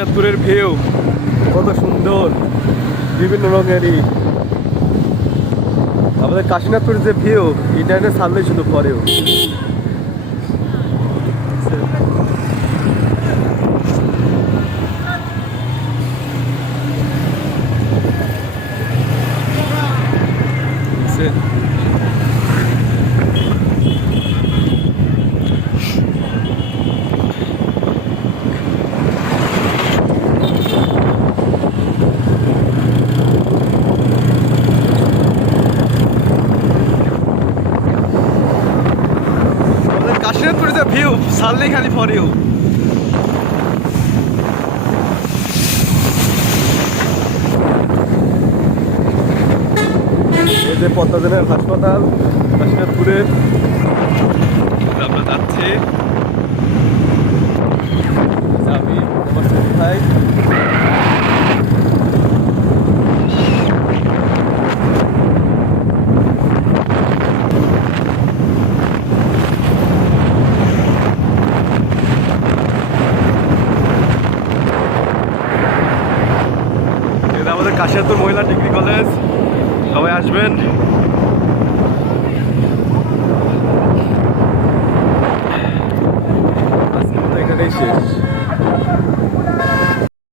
চাঁদপুরের ভিউ, কত সুন্দর, বিভিন্ন রঙেরই আমাদের কাশীনাথপুরের যে ভিউ ইন্টারনেট সামনে শুধু পরেও। আমাদের কাশীনাথপুরের যে ভিউ সালনি খালি ফর ইউ যে পদ্মাজনের হাসপাতাল কাশ্মীরপুরের আমরা যাচ্ছি। আমাদের কাশিয়াতুর মহিলা ডিগ্রি কলেজ। সবাই আসবেন। এখানেই শেষ।